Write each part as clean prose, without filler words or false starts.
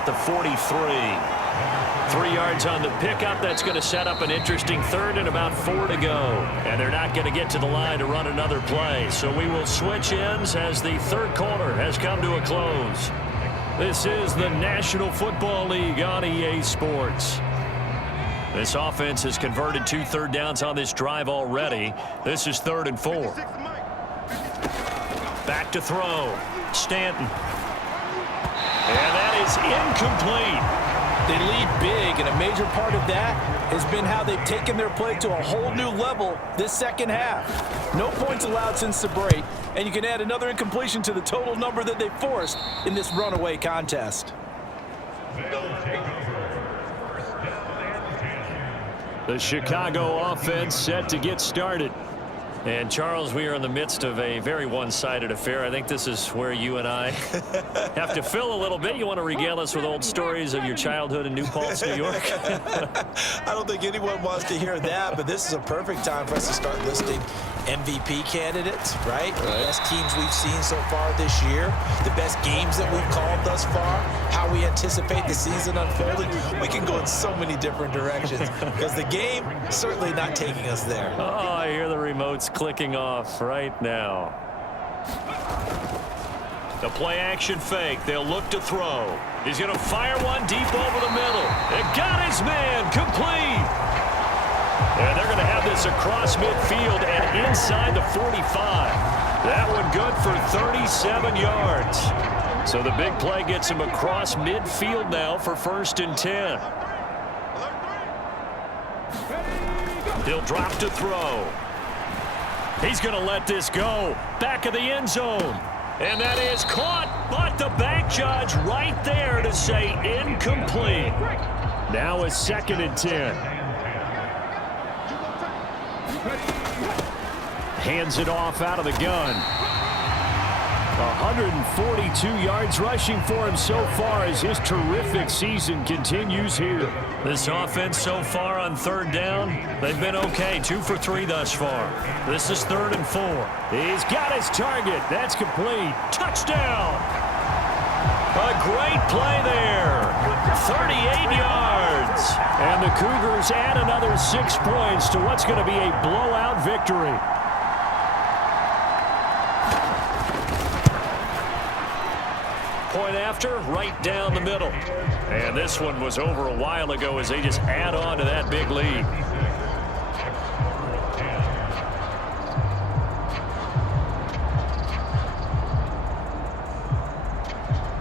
at the 43. 3 yards on the pickup. That's going to set up an interesting third and about 4 to go. And they're not going to get to the line to run another play. So we will switch ends as the third quarter has come to a close. This is the National Football League on EA Sports. This offense has converted 2 third downs on this drive already. This is 3rd and 4. Back to throw. Stanton. And that is incomplete. They lead big, and a major part of that has been how they've taken their play to a whole new level this second half. No points allowed since the break, and you can add another incompletion to the total number that they forced in this runaway contest. The Chicago offense set to get started. And, Charles, we are in the midst of a very one-sided affair. I think this is where you and I have to fill a little bit. You want to regale us with old stories of your childhood in New Paltz, New York? I don't think anyone wants to hear that, but this is a perfect time for us to start listing MVP candidates, right? The best teams we've seen so far this year, the best games that we've called thus far, how we anticipate the season unfolding. We can go in so many different directions because the game is certainly not taking us there. Oh, I hear the remotes clicking off right now. The play action fake. They'll look to throw. He's going to fire one deep over the middle. It got his man complete. And they're going to have this across midfield and inside the 45. That one good for 37 yards. So the big play gets him across midfield now for 1st and 10. He'll drop to throw. He's going to let this go. Back of the end zone. And that is caught, but the back judge right there to say incomplete. Now it's 2nd and 10. Hands it off out of the gun. 142 yards rushing for him so far as his terrific season continues here. This offense so far on 3rd down, they've been okay. 2 for 3 thus far. This is 3rd and 4. He's got his target. That's complete. Touchdown. A great play there. 38 yards. And the Cougars add another 6 points to what's going to be a blowout victory. Point after, right down the middle. And this one was over a while ago as they just add on to that big lead.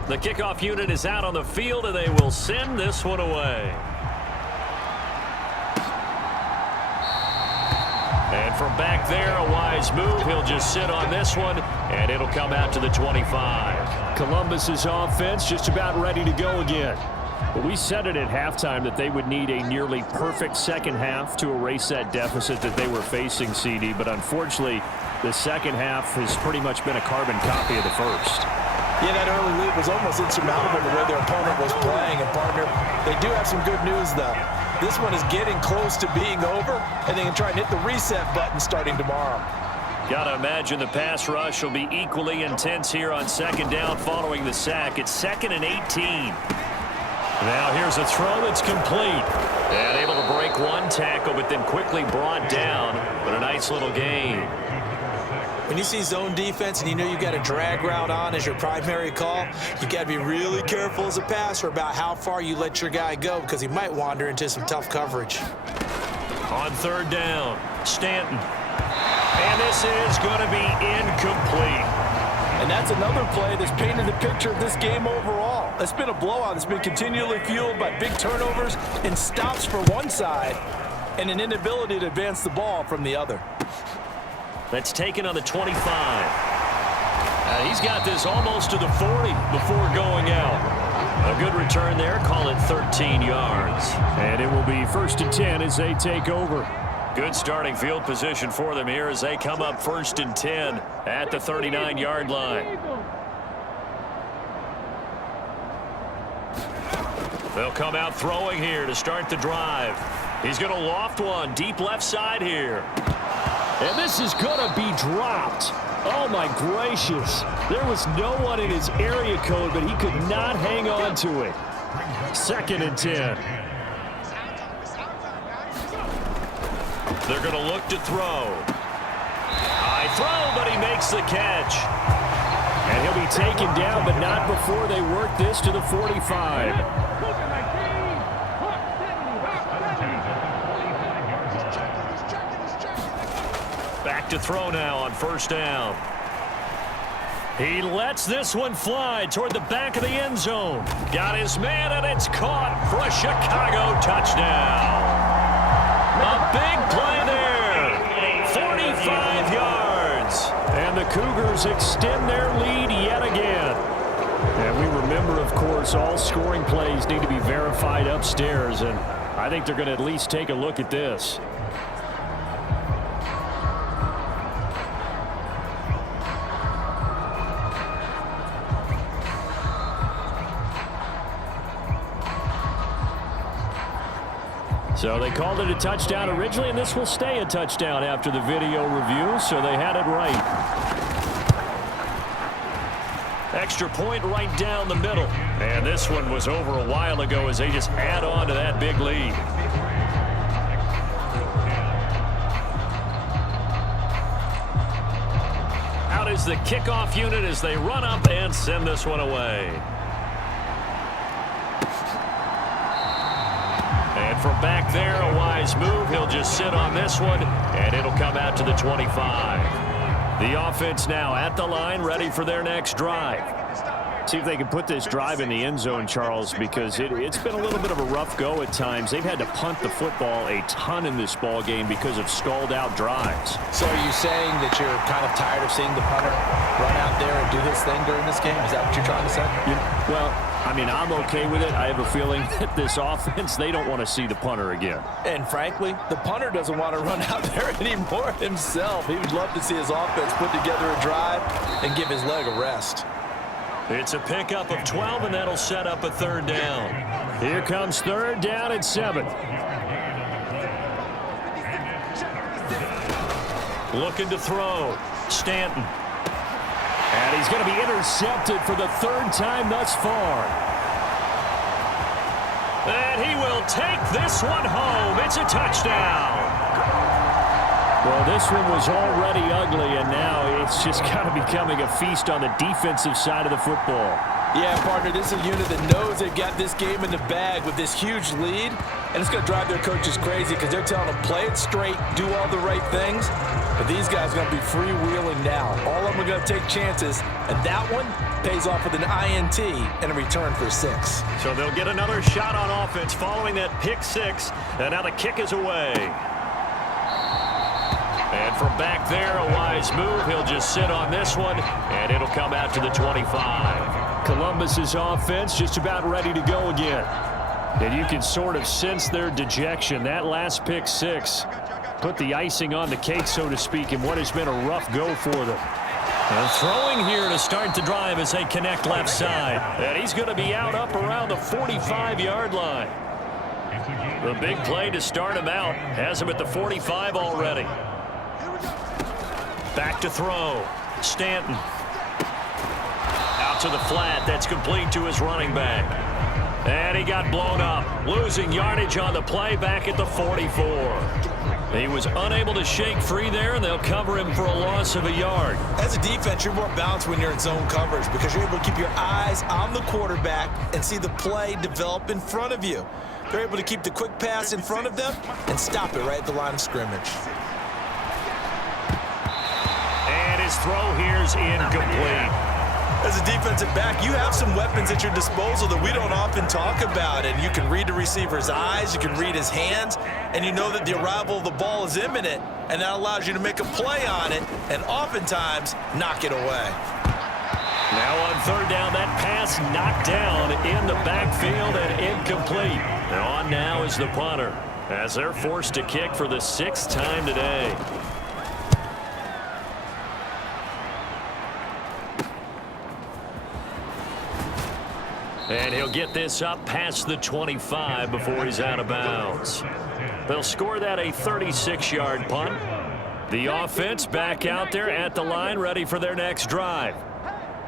The kickoff unit is out on the field, and they will send this one away. And from back there, a wise move. He'll just sit on this one, and it'll come out to the 25. Columbus's offense just about ready to go again. But we said it at halftime that they would need a nearly perfect second half to erase that deficit that they were facing, CD. But unfortunately, the second half has pretty much been a carbon copy of the first. Yeah, that early lead was almost insurmountable the way their opponent was playing. And, partner, they do have some good news, though. This one is getting close to being over, and they can try and hit the reset button starting tomorrow. Got to imagine the pass rush will be equally intense here on 2nd down following the sack. It's 2nd and 18. Now here's a throw that's complete. And able to break one tackle, but then quickly brought down. But a nice little gain. When you see zone defense and you know you've got a drag route on as your primary call, you've got to be really careful as a passer about how far you let your guy go because he might wander into some tough coverage. On 3rd down, Stanton. And this is going to be incomplete. And that's another play that's painted the picture of this game overall. It's been a blowout. It's been continually fueled by big turnovers and stops for one side and an inability to advance the ball from the other. That's taken on the 25. He's got this almost to the 40 before going out. A good return there. Call it 13 yards. And it will be 1st and 10 as they take over. Good starting field position for them here as they come up 1st and 10 at the 39-yard line. They'll come out throwing here to start the drive. He's going to loft one deep left side here. And this is going to be dropped. Oh, my gracious. There was no one in his area code, but he could not hang on to it. 2nd and 10. They're going to look to throw. High throw, but he makes the catch. And he'll be taken down, but not before they work this to the 45. Back to throw now on 1st down. He lets this one fly toward the back of the end zone. Got his man, and it's caught for a Chicago touchdown. A big play there. 45 yards. And the Cougars extend their lead yet again. And we remember, of course, all scoring plays need to be verified upstairs. And I think they're going to at least take a look at this. So they called it a touchdown originally, and this will stay a touchdown after the video review, so they had it right. Extra point right down the middle. And this one was over a while ago as they just add on to that big lead. Out is the kickoff unit as they run up and send this one away. And from back there, a wise move. He'll just sit on this one, and it'll come out to the 25. The offense now at the line, ready for their next drive. See if they can put this drive in the end zone, Charles, because it's been a little bit of a rough go at times. They've had to punt the football a ton in this ball game because of stalled-out drives. So are you saying that you're kind of tired of seeing the punter run out there and do his thing during this game? Is that what you're trying to say? Well, I mean, I'm okay with it. I have a feeling that this offense, they don't want to see the punter again. And frankly, the punter doesn't want to run out there anymore himself. He would love to see his offense put together a drive and give his leg a rest. It's a pickup of 12, and that'll set up a 3rd down. Here comes 3rd down and 7. Looking to throw. Stanton. And he's going to be intercepted for the 3rd time thus far. And he will take this one home. It's a touchdown. Well, this one was already ugly, and now it's just kind of becoming a feast on the defensive side of the football. Yeah, partner, this is a unit that knows they've got this game in the bag with this huge lead, and it's going to drive their coaches crazy because they're telling them play it straight, do all the right things, but these guys are going to be freewheeling now. All of them are going to take chances, and that one pays off with an INT and a return for 6. So they'll get another shot on offense following that pick 6, and now the kick is away. And from back there, a wise move. He'll just sit on this one, and it'll come out to the 25. Columbus's offense just about ready to go again. And you can sort of sense their dejection. That last pick 6 put the icing on the cake, so to speak, in what has been a rough go for them. And throwing here to start the drive as they connect left side. And he's going to be out up around the 45-yard line. The big play to start him out has him at the 45 already. Back to throw. Stanton. Out to the flat. That's complete to his running back. And he got blown up. Losing yardage on the play back at the 44. He was unable to shake free there, and they'll cover him for a loss of a yard. As a defense, you're more balanced when you're in zone coverage because you're able to keep your eyes on the quarterback and see the play develop in front of you. They're able to keep the quick pass in front of them and stop it right at the line of scrimmage. And his throw here's incomplete. As a defensive back, you have some weapons at your disposal that we don't often talk about. And you can read the receiver's eyes, you can read his hands, and you know that the arrival of the ball is imminent. And that allows you to make a play on it and oftentimes knock it away. Now on 3rd down, that pass knocked down in the backfield and incomplete. And on now is the punter as they're forced to kick for the 6th time today. And he'll get this up past the 25 before he's out of bounds. They'll score that a 36-yard punt. The offense back out there at the line, ready for their next drive.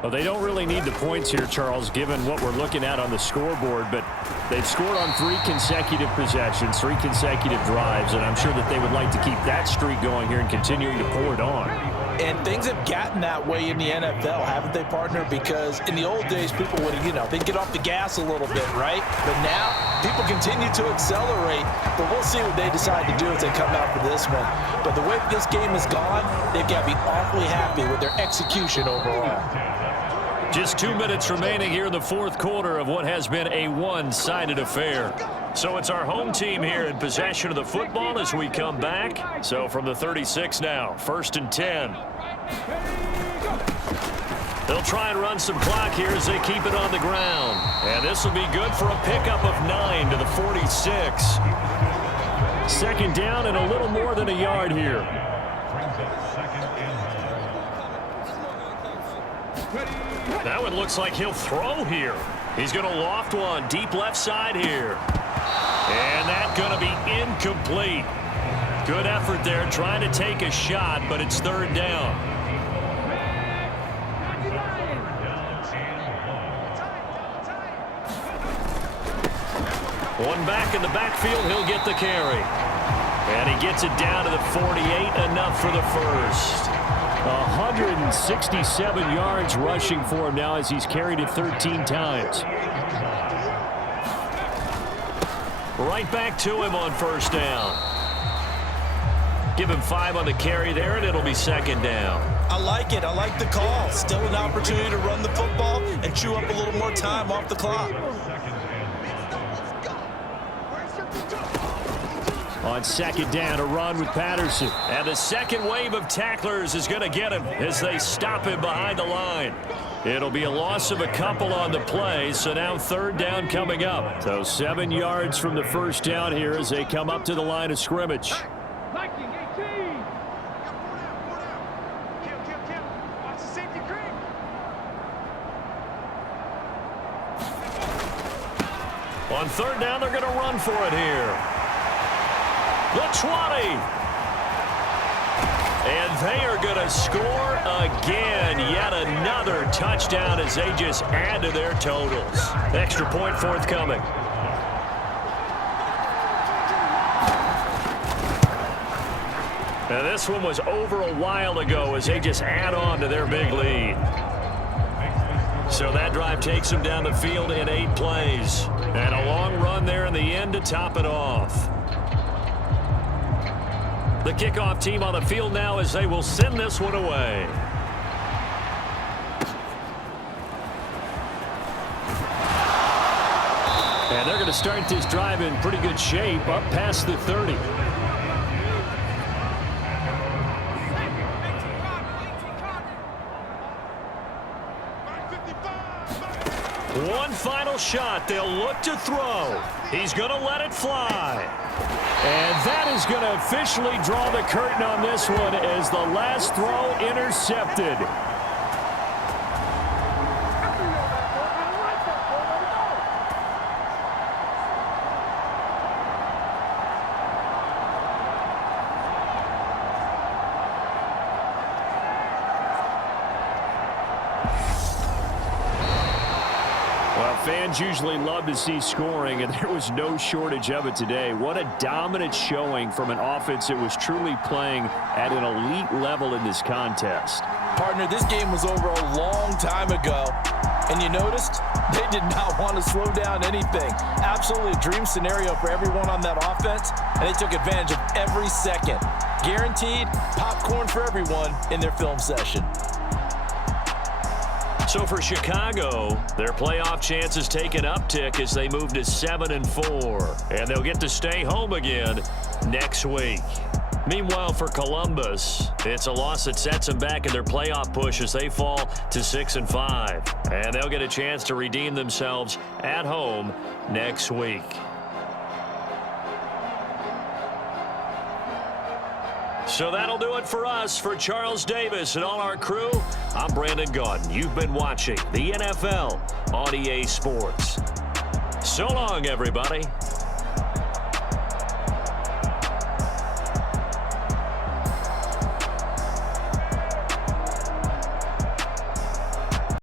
Well, they don't really need the points here, Charles, given what we're looking at on the scoreboard, but they've scored on 3 consecutive possessions, 3 consecutive drives, and I'm sure that they would like to keep that streak going here and continuing to pour it on. And things have gotten that way in the NFL, haven't they, partner? Because in the old days, people would, they'd get off the gas a little bit, right? But now, people continue to accelerate. But we'll see what they decide to do as they come out for this one. But the way this game has gone, they've got to be awfully happy with their execution overall. Just 2 minutes remaining here in the fourth quarter of what has been a one-sided affair. So it's our home team here in possession of the football as we come back. So from the 36 now, 1st and 10. They'll try and run some clock here as they keep it on the ground. And this will be good for a pickup of 9 to the 46. Second down and a little more than a yard here. That one looks like he'll throw here. He's going to loft one deep left side here. And that's going to be incomplete. Good effort there trying to take a shot, but it's 3rd down. One back in the backfield, he'll get the carry. And he gets it down to the 48, enough for the first. 167 yards rushing for him now as he's carried it 13 times. Right back to him on 1st down. Give him 5 on the carry there, and it'll be 2nd down. I like it. I like the call. Still an opportunity to run the football and chew up a little more time off the clock. On 2nd down, a run with Patterson. And the second wave of tacklers is going to get him as they stop him behind the line. It'll be a loss of a couple on the play, so now 3rd down coming up. So 7 yards from the first down here as they come up to the line of scrimmage. On 3rd down, they're going to run for it here. The 20. And they are going to score again. Yet another touchdown as they just add to their totals. Extra point forthcoming. Now this one was over a while ago as they just add on to their big lead. So that drive takes them down the field in 8 plays. And a long run there in the end to top it off. The kickoff team on the field now as they will send this one away. And they're going to start this drive in pretty good shape up past the 30. One final shot. They'll look to throw. He's going to let it fly. And that is going to officially draw the curtain on this one as the last throw intercepted. Fans usually love to see scoring, and there was no shortage of it today. What a dominant showing from an offense that was truly playing at an elite level in this contest. Partner, this game was over a long time ago, and you noticed they did not want to slow down anything. Absolutely a dream scenario for everyone on that offense, and they took advantage of every second. Guaranteed popcorn for everyone in their film session. So for Chicago, their playoff chances take an uptick as they move to 7-4. And they'll get to stay home again next week. Meanwhile, for Columbus, it's a loss that sets them back in their playoff push as they fall to 6-5. And they'll get a chance to redeem themselves at home next week. So that'll do it for us. For Charles Davis and all our crew, I'm Brandon Gaudin. You've been watching the NFL on EA Sports. So long, everybody.